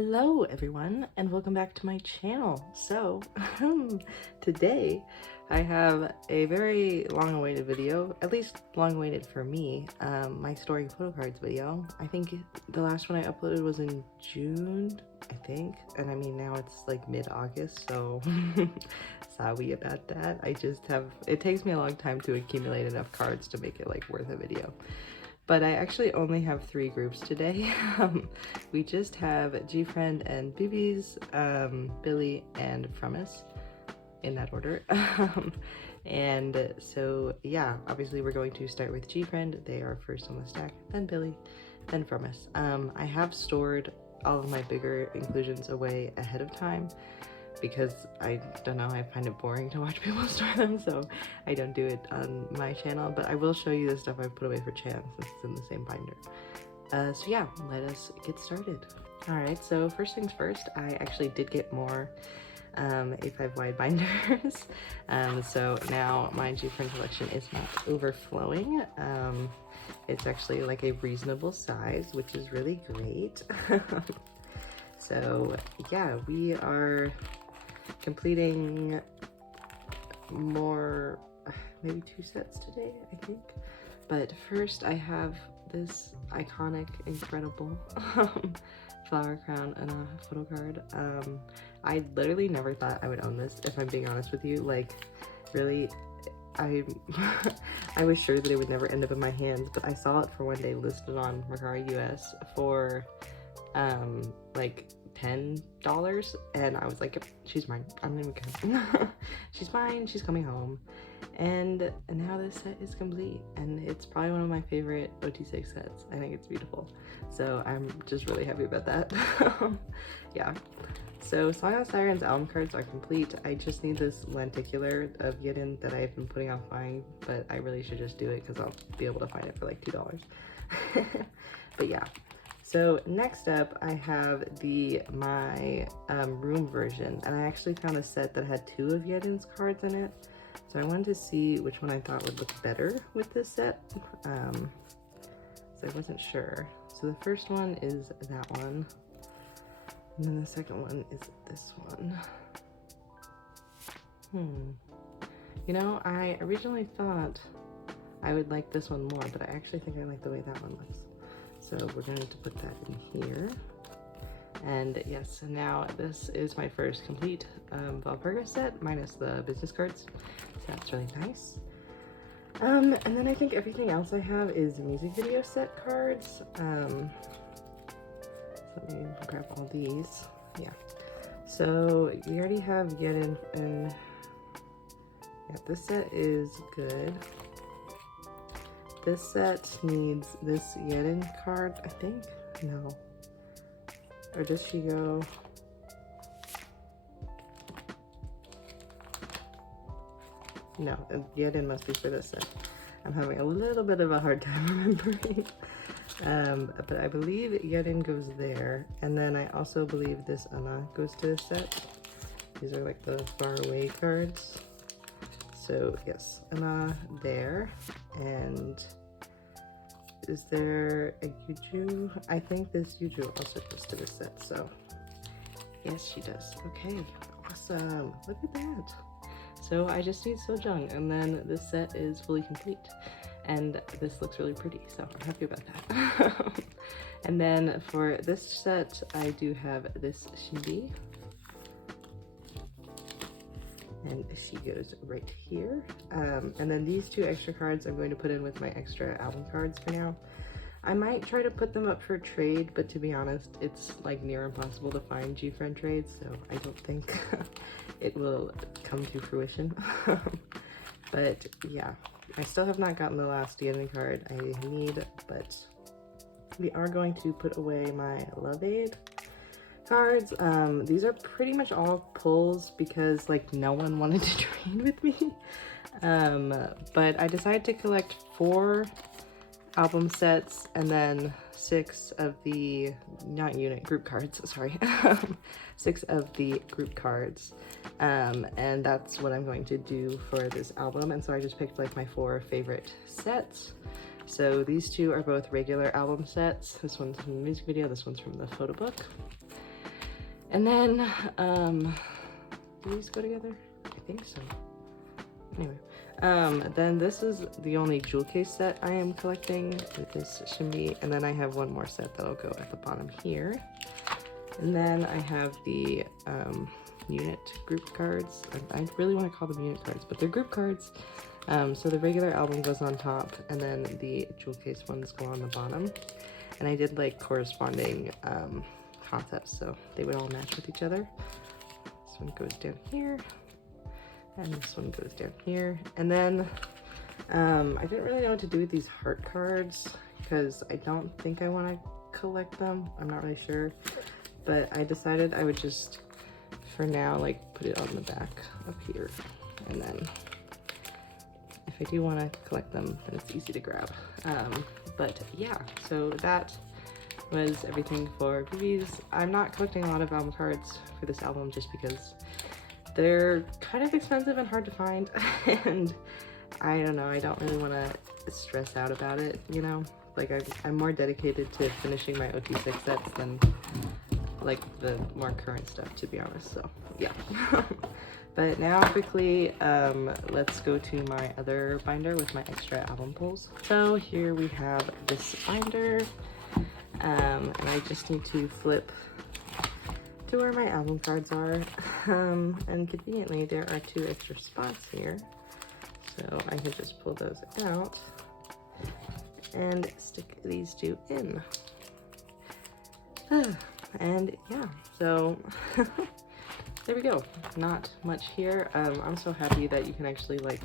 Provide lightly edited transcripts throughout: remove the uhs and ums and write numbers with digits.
Hello everyone and welcome back to my channel. So today I have a very long-awaited video, at least long-awaited for me, my storing photo cards video. I think the last one I uploaded was in June, I think, and I mean now it's like mid-August, so sorry about that. It takes me a long time to accumulate enough cards to make it like worth a video. But I actually only have 3 groups today. We just have Gfriend and viviz, Billlie, and Promise, in that order. And so yeah, obviously we're going to start with Gfriend. They are first on the stack, then Billlie, then Promise. I have stored all of my bigger inclusions away ahead of time because I don't know, I find it boring to watch people store them, so I don't do it on my channel, but I will show you the stuff I've put away for Chan since it's in the same binder. So yeah, let us get started. Alright, so first things first, I actually did get more A5 wide binders. So now my Gfriend collection is not overflowing. It's actually like a reasonable size, which is really great. So yeah, we are completing more, maybe 2 sets today, I think. But first I have this iconic, incredible flower crown and a photo card. I literally never thought I would own this, if I'm being honest with you. Like, really, I was sure that it would never end up in my hands, but I saw it for one day listed on Mercari US for like $10, and I was like, yep, she's mine. I'm gonna go. She's mine, she's coming home. And now this set is complete, and it's probably one of my favorite OT6 sets. I think it's beautiful, so I'm just really happy about that. Yeah, so Song of Sirens album cards are complete. I just need this lenticular of Yidden that I've been putting off buying, but I really should just do it because I'll be able to find it for like $2. But yeah, so next up I have my room version, and I actually found a set that had 2 of Yedin's cards in it. So I wanted to see which one I thought would look better with this set. So I wasn't sure. So the first one is that one, and then the second one is this one. You know, I originally thought I would like this one more, but I actually think I like the way that one looks. So we're going to put that in here. And yes, now this is my first complete Valperga set, minus the business cards. So that's really nice. And then I think everything else I have is music video set cards. Let me grab all these. Yeah. So we already have Yedin, and yeah, this set is good. This set needs this Yedin card, I think. No. Or does she go? No, Yedin must be for this set. I'm having a little bit of a hard time remembering. But I believe Yedin goes there. And then I also believe this Anna goes to this set. These are like the far away cards. So yes, Anna there. And is there a Yuju? I think this Yuju also goes to this set, so yes, she does. Okay, awesome. Look at that. So I just need Sojung, and then this set is fully complete. And this looks really pretty, so I'm happy about that. And then for this set, I do have this Shinbi. And she goes right here. And then these 2 extra cards I'm going to put in with my extra album cards for now. I might try to put them up for trade, but to be honest, it's like near impossible to find Gfriend trades, so I don't think it will come to fruition. But yeah, I still have not gotten the last Yedin card I need, but we are going to put away my Love Aid cards. These are pretty much all pulls because like no one wanted to trade with me. But I decided to collect 4 album sets and then 6 of the, not unit, group cards, sorry. 6 of the group cards. And that's what I'm going to do for this album. And so I just picked like my 4 favorite sets. So these 2 are both regular album sets. This one's from the music video, this one's from the photo book. And then, do these go together? I think so. Anyway, then this is the only jewel case set I am collecting with this shimmy, and then I have one more set that'll go at the bottom here. And then I have the unit group cards. I really want to call them unit cards, but they're group cards. So the regular album goes on top, and then the jewel case ones go on the bottom. And I did like corresponding concepts, so they would all match with each other. This one goes down here, and this one goes down here. And then I didn't really know what to do with these heart cards because I don't think I want to collect them. I'm not really sure, but I decided I would just, for now, like put it on the back up here, and then if I do want to collect them, then it's easy to grab. But yeah, so that was everything for viviz. I'm not collecting a lot of album cards for this album just because they're kind of expensive and hard to find, and I don't know, I don't really want to stress out about it, you know? Like I'm more dedicated to finishing my OT6 sets than like the more current stuff, to be honest, so yeah. But now quickly, let's go to my other binder with my extra album pulls. So here we have this binder, and I just need to flip to where my album cards are. And conveniently, there are 2 extra spots here. So I can just pull those out and stick these 2 in. And yeah, so there we go. Not much here. I'm so happy that you can actually like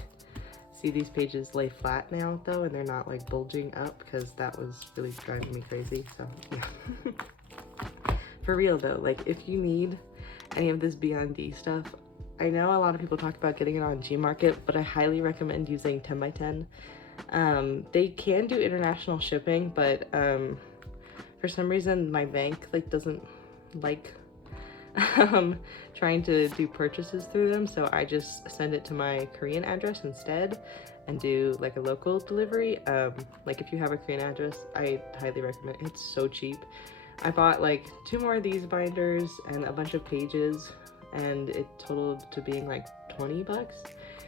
see these pages lay flat now though, and they're not like bulging up, because that was really driving me crazy. So yeah. For real though, like if you need any of this Beyond D stuff, I know a lot of people talk about getting it on Gmarket, but I highly recommend using 10x10. They can do international shipping, but for some reason my bank like doesn't like trying to do purchases through them, so I just send it to my Korean address instead and do like a local delivery. Like if you have a Korean address, I highly recommend it. It's so cheap. I bought like 2 more of these binders and a bunch of pages, and it totaled to being like 20 bucks,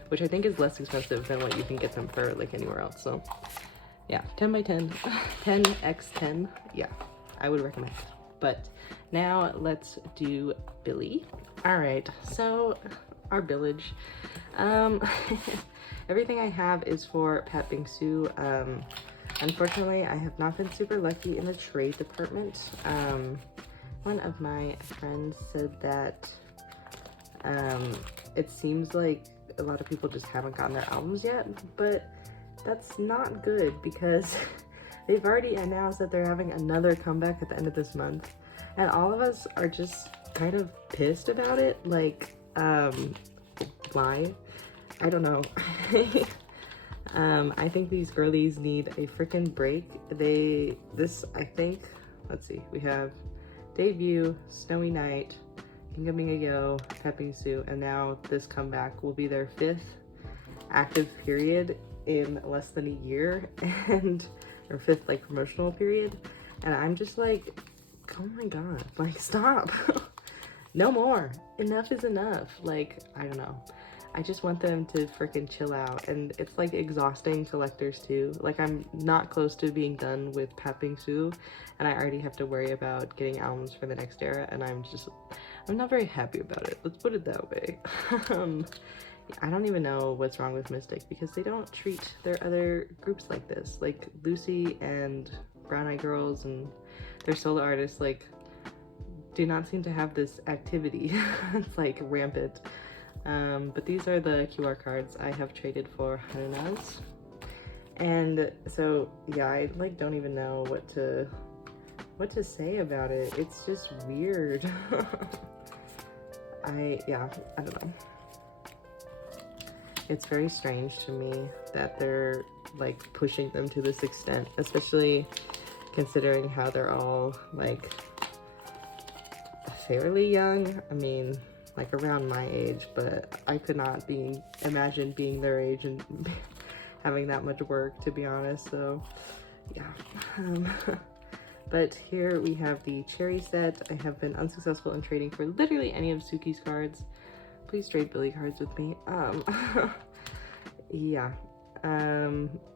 which I think is less expensive than what you can get them for like anywhere else. So yeah, 10x10, 10x10, yeah, I would recommend. But now let's do Billlie. All right, so our village. Everything I have is for Pat Bingsu. Unfortunately, I have not been super lucky in the trade department. One of my friends said that it seems like a lot of people just haven't gotten their albums yet, but that's not good because they've already announced that they're having another comeback at the end of this month, and all of us are just kind of pissed about it. Like, why? I don't know. I think these girlies need a freaking break. I think, let's see, we have Debut, Snowy Night, Ginga Yo, Pat Bingsu, and now this comeback will be their 5th active period in less than a year, and or 5th like promotional period, and I'm just like, oh my god, like stop. No more. Enough is enough. Like, I don't know. I just want them to freaking chill out, and it's like exhausting collectors too. Like, I'm not close to being done with Pat Bingsu, and I already have to worry about getting albums for the next era, and I'm not very happy about it. Let's put it that way. I don't even know what's wrong with Mystic, because they don't treat their other groups like this. Like Lucy and Brown Eye Girls and their solo artists, like, do not seem to have this activity. It's like rampant. But these are the QR cards I have traded for Hanuna's. And so yeah, I like don't even know what to say about it. It's just weird. I don't know. It's very strange to me that they're like pushing them to this extent, especially considering how they're all like fairly young. I mean, like around my age, but I could not imagine being their age and having that much work, to be honest. So yeah, But here we have the cherry set. I have been unsuccessful in trading for literally any of Suki's cards. Please trade Billlie cards with me. Yeah.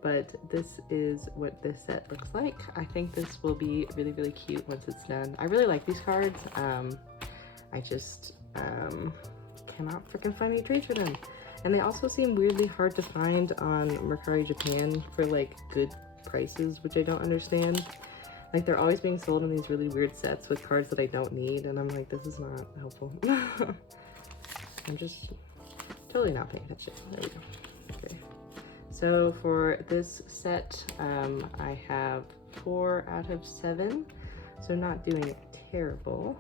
But this is what this set looks like. I think this will be really, really cute once it's done. I really like these cards. I just cannot freaking find any trades for them. And they also seem weirdly hard to find on Mercari Japan for like good prices, which I don't understand. Like, they're always being sold in these really weird sets with cards that I don't need, and I'm like, this is not helpful. I'm just totally not paying attention. There we go. Okay. So for this set, I have 4 out of 7, so not doing terrible.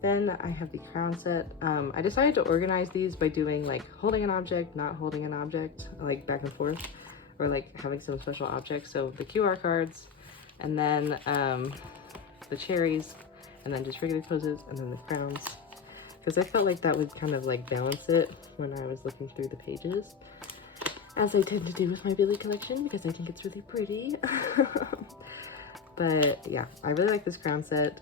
Then I have the crown set. I decided to organize these by doing like holding an object, not holding an object, like back and forth, or like having some special objects. So the QR cards, and then the cherries, and then just regular poses, and then the crowns. Because I felt like that would kind of like balance it when I was looking through the pages, as I tend to do with my Billlie collection, because I think it's really pretty. But yeah, I really like this crown set.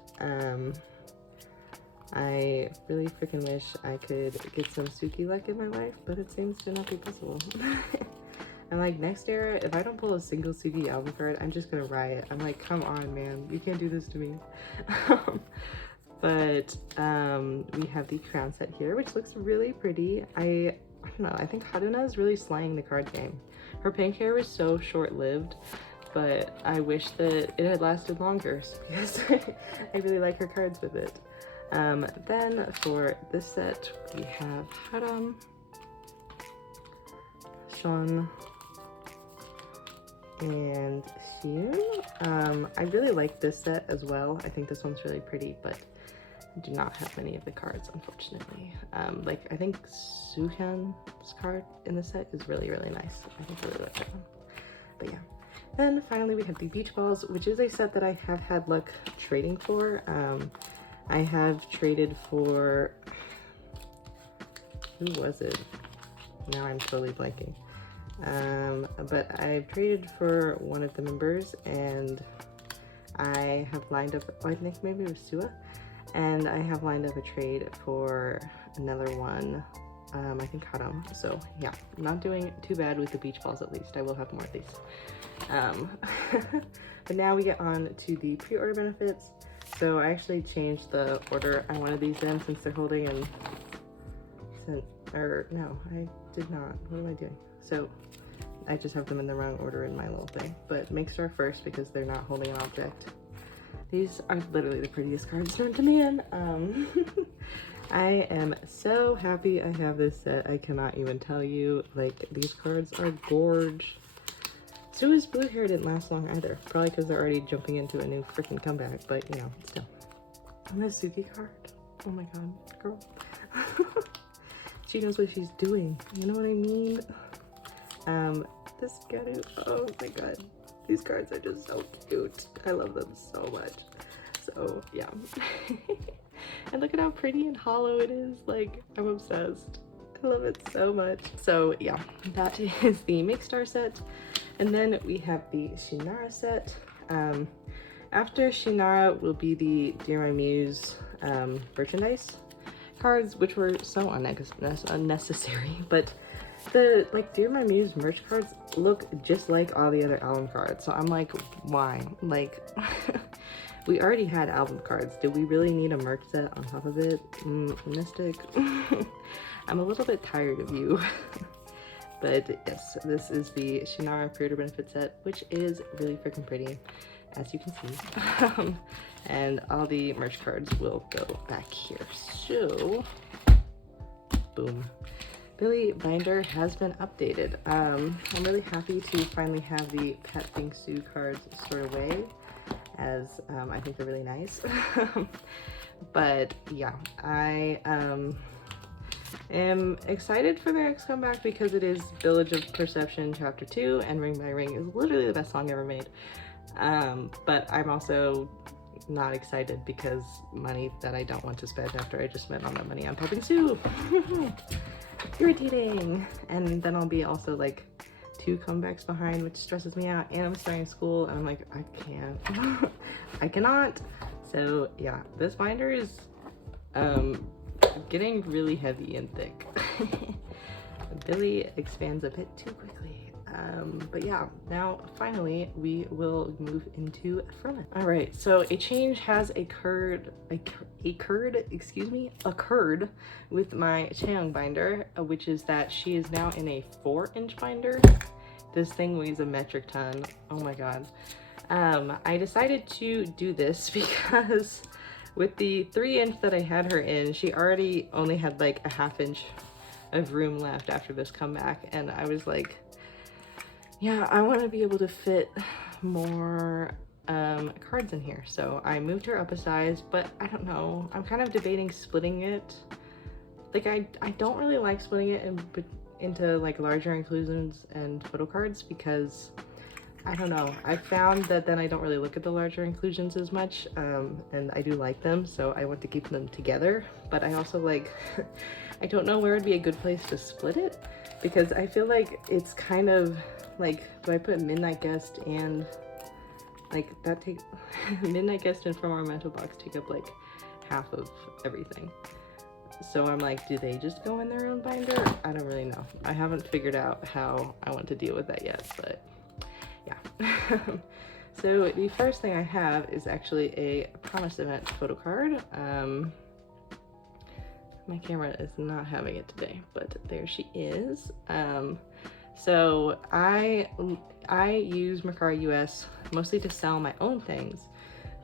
I really freaking wish I could get some Suki luck in my life, but it seems to not be possible. And like next era, if I don't pull a single Suki album card, I'm just gonna riot. I'm like, come on, man, you can't do this to me. But we have the crown set here, which looks really pretty. I don't know, I think Haruna is really slaying the card game. Her pink hair was so short-lived, but I wish that it had lasted longer because I really like her cards with it. Then for this set, we have Haram, Sean, and Xiun. I really like this set as well. I think this one's really pretty, but I do not have many of the cards, unfortunately. Like, I think Suhyun's card in the set is really, really nice. I think I really like that one. But yeah. Then finally we have the beach balls, which is a set that I have had luck trading for. I have traded for, who was it? Now I'm totally blanking. But I've traded for one of the members, and I have lined up, oh, I think maybe it was Sua, and I have lined up a trade for another one, I think Haram. So yeah, not doing too bad with the beach balls, at least. I will have more of these. But now we get on to the pre-order benefits. So I actually changed the order I wanted these in, since they're holding and or no, I did not. What am I doing? So I just have them in the wrong order in my little thing. But make star first because they're not holding an object. These are literally the prettiest cards known to man. I am so happy I have this set. I cannot even tell you. Like, these cards are gorge. Sua's blue hair didn't last long either. Probably because they're already jumping into a new freaking comeback, but you know, still. And this Suki card. Oh my god, girl. She knows what she's doing. You know what I mean? This Garu. Oh my god. These cards are just so cute. I love them so much. So yeah. And look at how pretty and hollow it is. Like, I'm obsessed. I love it so much. So yeah, that is the Mixstar set. And then we have the Shinara set. After Shinara will be the Dear My Muse merchandise cards, which were so unnecessary. But the like Dear My Muse merch cards look just like all the other album cards. So I'm like, why? Like, we already had album cards. Do we really need a merch set on top of it? Mystic. I'm a little bit tired of you. But yes, this is the Shinara pre-order benefit set, which is really freaking pretty, as you can see. And all the merch cards will go back here. So, boom. Billlie binder has been updated. I'm really happy to finally have the Pat Bingsu cards stored away, as I think they're really nice. But yeah, I am excited for their next comeback because it is Village of Perception Chapter 2, and Ring by Ring is literally the best song ever made. But I'm also not excited because money that I don't want to spend after I just spent all that money on Pat Bingsu. Irritating. And then I'll be also like 2 comebacks behind, which stresses me out, and I'm starting school, and I'm like, I can't. I cannot. So yeah, this binder is getting really heavy and thick. Billlie expands a bit too quickly. But yeah, now finally we will move into ferment. All right, so a change has occurred with my Cheong binder, which is that she is now in a 4-inch binder. This thing weighs a metric ton. Oh my god. I decided to do this because with the 3-inch that I had her in, she already only had like a 1/2 inch of room left after this comeback, and I was like, yeah, I want to be able to fit more cards in here. So I moved her up a size, but I don't know. I'm kind of debating splitting it. Like I don't really like splitting it into like larger inclusions and photo cards because I don't know. I found that then I don't really look at the larger inclusions as much, and I do like them, so I want to keep them together. But I also like, I don't know where would be a good place to split it, because I feel like it's kind of like, do I put Midnight Guest and like that take Midnight Guest and From Our Mental Box take up like half of everything. So I'm like, do they just go in their own binder? I don't really know. I haven't figured out how I want to deal with that yet, but yeah. So the first thing I have is actually a Promise Event photo card. My camera is not having it today, but there she is. So I use Mercari US mostly to sell my own things,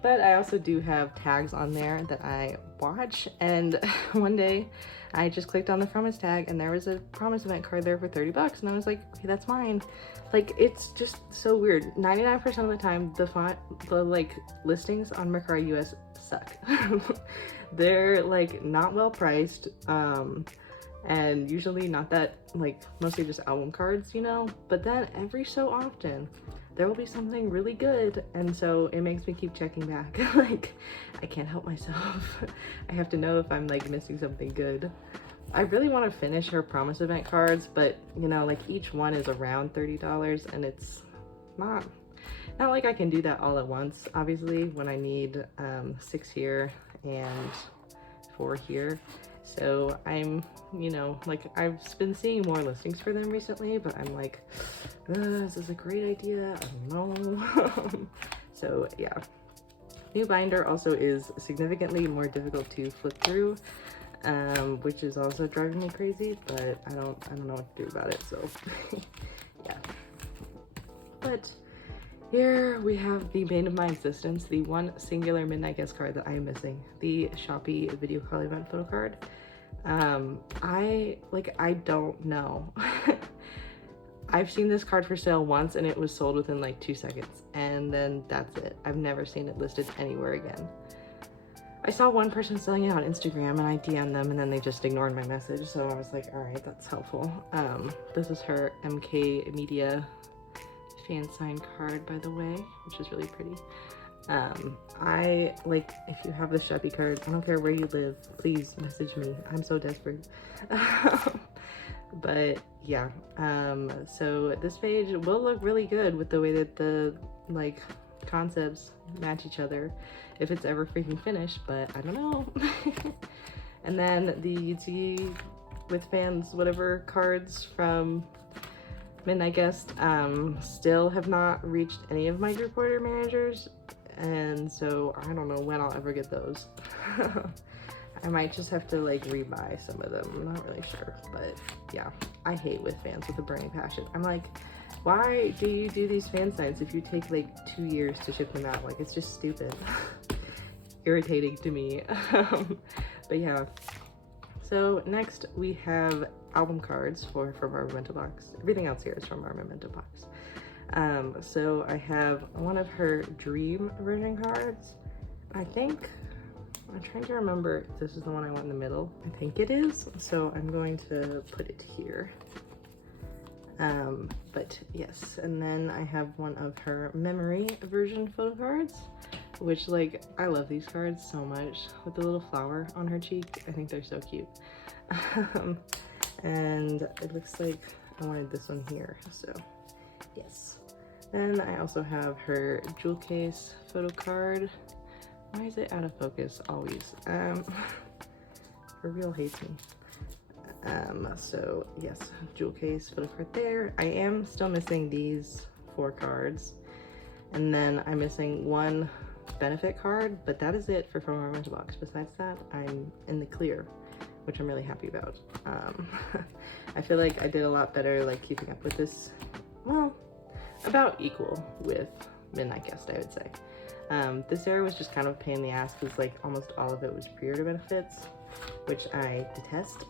but I also do have tags on there that I watch, and one day I just clicked on the Promise tag and there was a Promise Event card there for 30 bucks, and I was like, okay, that's mine. Like, it's just so weird. 99% of the time, the like listings on Mercari US suck. They're like not well priced, and usually not that, like, mostly just album cards, you know, but then every so often there will be something really good, and so it makes me keep checking back. Like, I can't help myself. I have to know if I'm like missing something good. I really want to finish her Promise Event cards, but you know, like each one is around $30, and it's not like I can do that all at once, obviously, when I need 6 here and 4 here. So I'm, you know, like, I've been seeing more listings for them recently, but I'm like, is this a great idea? I don't know. So yeah, new binder also is significantly more difficult to flip through, which is also driving me crazy, but I don't know what to do about it. So yeah, but here we have the bane of my existence, the one singular Midnight Guest card that I am missing, the Shopee Video Call Event photo card. I don't know. I've seen this card for sale once and it was sold within like 2 seconds, and then that's it. I've never seen it listed anywhere again. I saw one person selling it on Instagram and I DM'd them and then they just ignored my message, so I was like, all right, that's helpful. This is her MK Media fan sign card, by the way, which is really pretty. I like, if you have the Shopee card, I don't care where you live, please message me. I'm so desperate. But yeah, so this page will look really good with the way that the like concepts match each other if it's ever freaking finished, but I don't know. And then the UT with fans whatever cards from Midnight Guest still have not reached any of my group order managers, and so I don't know when I'll ever get those. I might just have to like rebuy some of them, I'm not really sure, but yeah, I hate with fans with a burning passion. I'm like, why do you do these fan signs if you take like 2 years to ship them out? Like, it's just stupid. Irritating to me. But yeah, so next we have album cards from our Memento box. Everything else here is from our Memento box. So I have one of her Dream version cards. I'm trying to remember if this is the one I want in the middle. I think it is, so I'm going to put it here. But yes, and then I have one of her Memory version photo cards, which, like, I love these cards so much, with the little flower on her cheek. I think they're so cute. And it looks like I wanted this one here, so Yes. Then I also have her jewel case photo card. Why is it out of focus always? Her reel hates me. So yes, jewel case photo card there. I am still missing these 4 cards. And then I'm missing 1 benefit card, but that is it for From Our Mental Box. Besides that, I'm in the clear, which I'm really happy about. I feel like I did a lot better like keeping up with this, well, about equal with Midnight Guest, I would say. This area was just kind of a pain in the ass because like almost all of it was pre-order benefits, which I detest.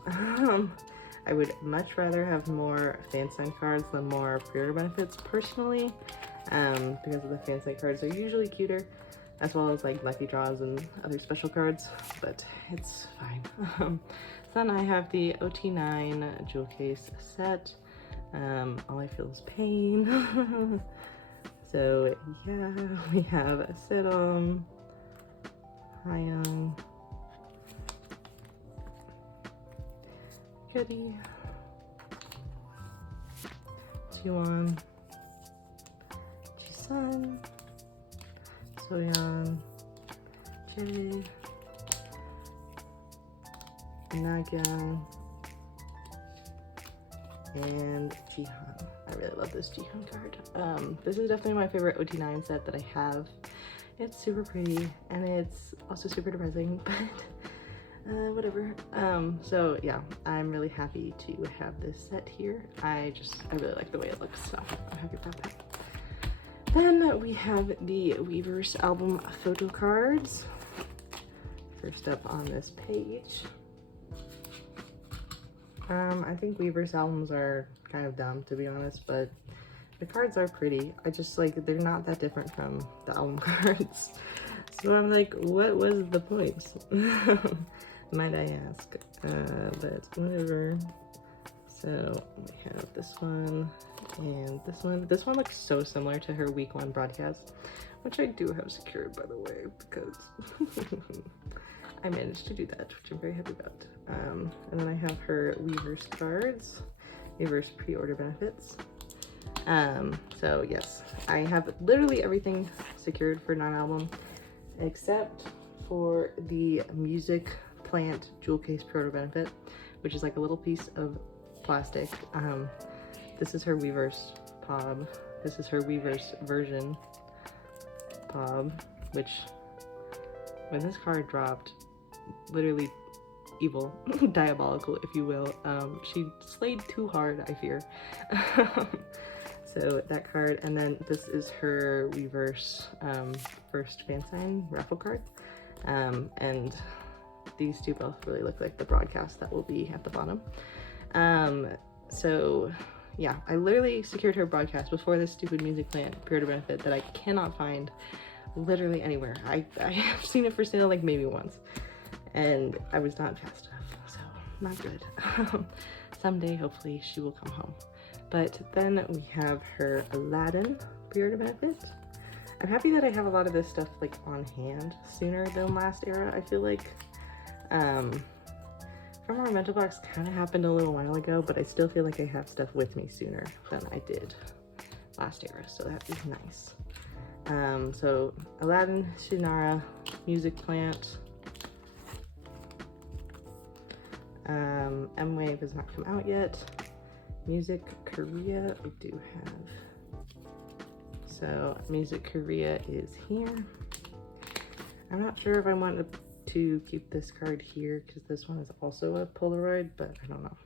I would much rather have more fan sign cards than more pre-order benefits personally, because the fan sign cards are usually cuter, as well as like lucky draws and other special cards, but it's fine. Then I have the OT9 jewel case set. All I feel is pain. So yeah, we have Sedum, Hyun, Cuddy, Jiwon, Jisun, Soyeon, Jae, Nagyan, and Jihan. I really love this Jihan card. This is definitely my favorite OT9 set that I have. It's super pretty and it's also super depressing, but whatever. So yeah, I'm really happy to have this set here. I really like the way it looks, so I'm happy about that. Then we have the Weverse album photo cards. First up on this page. I think Weverse albums are kind of dumb, to be honest, but the cards are pretty. I just like, they're not that different from the album cards. So I'm like, what was the point? Might I ask? But whatever. So we have this one and this one. This one looks so similar to her week 1 broadcast, which I do have secured, by the way, because I managed to do that, which I'm very happy about. And then I have her Weverse cards, Weverse pre-order benefits. So yes, I have literally everything secured for non-album, except for the Music Plant jewel case pre-order benefit, which is like a little piece of plastic. This is her Weverse POB. This is her Weverse version POB, which when this card dropped, literally evil, diabolical, if you will. She slayed too hard, I fear. So that card, and then this is her Weverse first fan sign raffle card. And these two both really look like the broadcast that will be at the bottom. So yeah, I literally secured her broadcast before this stupid Music Plant pre-order benefit that I cannot find literally anywhere. I have seen it for sale like maybe once, and I was not fast enough, so not good. Someday, hopefully, she will come home. But then we have her Aladdin pre-order benefit. I'm happy that I have a lot of this stuff like on hand sooner than last era. I feel like From Our Mental Box kind of happened a little while ago, but I still feel like I have stuff with me sooner than I did last era, so that is nice. So Aladdin, Shunara, Music Plant, M-Wave has not come out yet. Music Korea, we do have. So Music Korea is here. I'm not sure if I want to keep this card here because this one is also a Polaroid, but I don't know.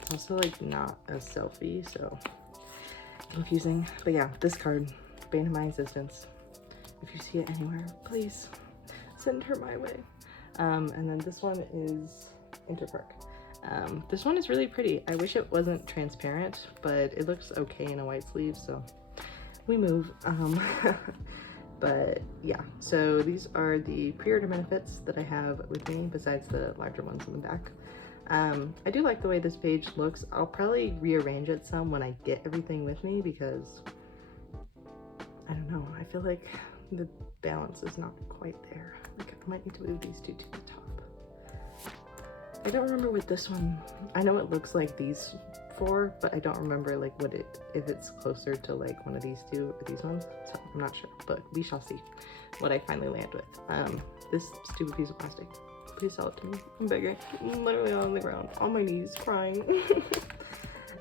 It's also like not a selfie, so confusing. But yeah, this card, bane of my existence. If you see it anywhere, please send her my way. And then this one is Interpark. This one is really pretty. I wish it wasn't transparent, but it looks okay in a white sleeve, so we move. But yeah, so these are the pre-order benefits that I have with me besides the larger ones in the back. I do like the way this page looks. I'll probably rearrange it some when I get everything with me because I don't know, I feel like the balance is not quite there. Like I might need to move these two to the top. I don't remember what this one, I know it looks like these for, but I don't remember like if it's closer to like one of these two or these ones, so I'm not sure, but we shall see what I finally land with. This stupid piece of plastic, please sell it to me, I'm begging. I'm literally on the ground on my knees crying.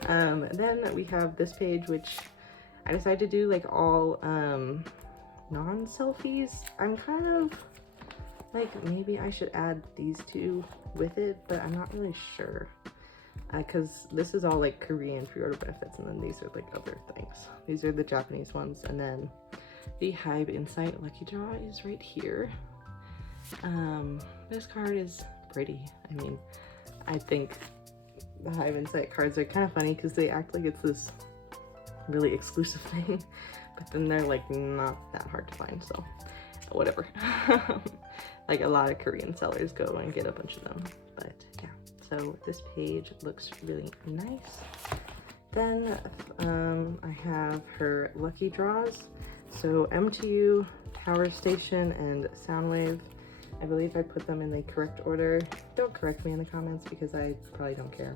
Then we have this page, which I decided to do like all non-selfies. I'm kind of like, maybe I should add these two with it, but I'm not really sure. Because this is all like Korean pre-order benefits, and then these are like other things. These are the Japanese ones, and then the Hive Insight Lucky Draw is right here. This card is pretty. I mean, I think the Hive Insight cards are kind of funny because they act like it's this really exclusive thing, but then they're like not that hard to find, so whatever. Like a lot of Korean sellers go and get a bunch of them, but yeah. So this page looks really nice. Then I have her lucky draws. So MTU, Power Station, and Soundwave. I believe I put them in the correct order. Don't correct me in the comments because I probably don't care.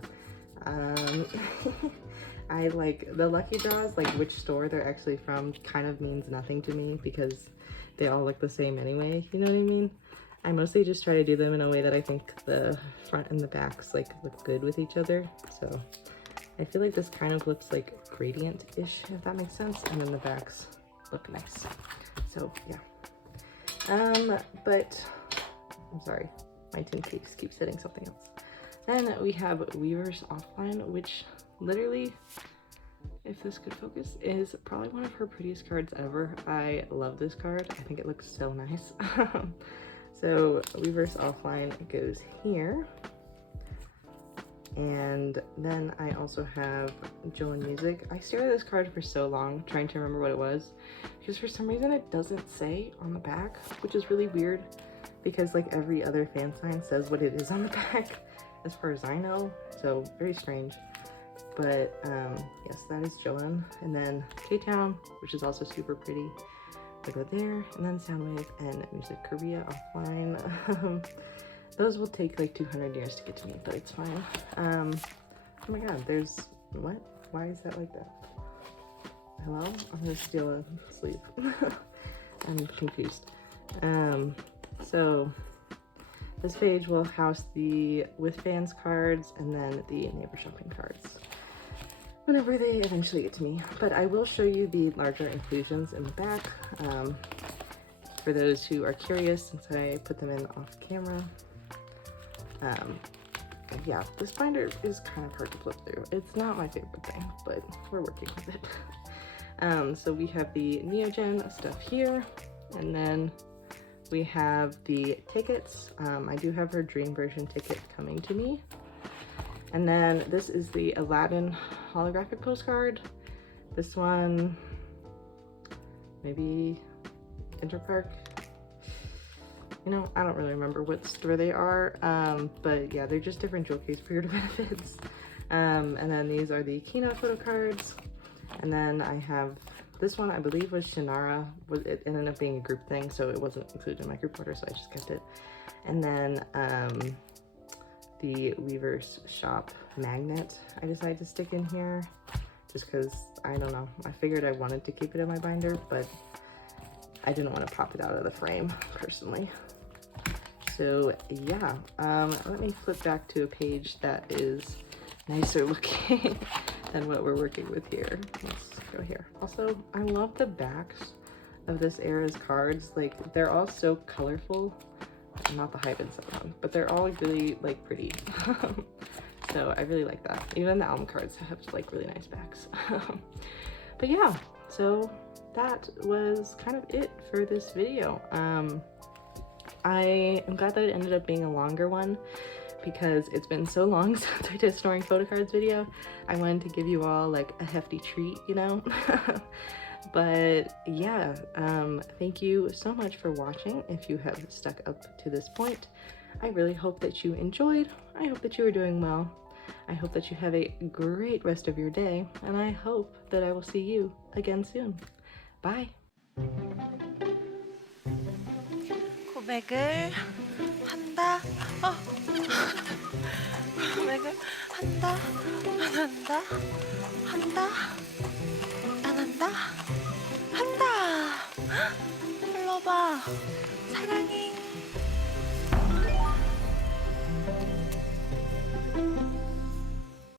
I like the lucky draws, like which store they're actually from kind of means nothing to me because they all look the same anyway, you know what I mean? I mostly just try to do them in a way that I think the front and the backs like look good with each other. So I feel like this kind of looks like gradient-ish, if that makes sense. And then the backs look nice. So yeah. But I'm sorry, my tin case keeps hitting something else. Then we have Weaver's Offline, which literally, if this could focus, is probably one of her prettiest cards ever. I love this card. I think it looks so nice. So Weaver's Offline goes here. And then I also have Joan Music. I stared at this card for so long trying to remember what it was, because for some reason it doesn't say on the back, which is really weird because like every other fan sign says what it is on the back as far as I know, so very strange. But yes, that is Joan. And then K-Town, which is also super pretty. They go there, and then Soundwave and Music Korea Offline. Those will take like 200 years to get to me, but it's fine. Oh my god, there's, what? Why is that like that? Hello? I'm gonna steal a sleeve. I'm confused. So this page will house the With Fans cards and then the Neighbor Shopping cards whenever they eventually get to me. But I will show you the larger inclusions in the back for those who are curious, since I put them in off camera. Yeah, this binder is kind of hard to flip through. It's not my favorite thing, but we're working with it. So we have the Neogen stuff here, and then we have the tickets. I do have her dream version ticket coming to me. And then this is the Aladdin holographic postcard. This one, maybe Interpark. You know, I don't really remember what store they are, but yeah, they're just different jewel case pre-order benefits. And then these are the Keynote photo cards. And then I have this one, I believe was Shannara. It ended up being a group thing, so it wasn't included in my group order, so I just kept it. And then the Weaver's Shop magnet I decided to stick in here just because, I don't know, I figured I wanted to keep it in my binder, but I didn't want to pop it out of the frame personally. So yeah, let me flip back to a page that is nicer looking than what we're working with here. Let's go here. Also, I love the backs of this era's cards. Like, they're all so colorful. Not the Hive Insight one, but they're all really like pretty. So I really like that. Even the album cards have like really nice backs. But yeah, so that was kind of it for this video. I am glad that it ended up being a longer one because it's been so long since I did a storing photo cards video. I wanted to give you all like a hefty treat, you know. But yeah, thank you so much for watching. If you have stuck up to this point, I really hope that you enjoyed. I hope that you are doing well. I hope that you have a great rest of your day, and I hope that I will see you again soon. Bye. 고백을 한다. 고백을 한다, 안 한다, 한다, 안 한다, 한다. 불러봐. 사랑해.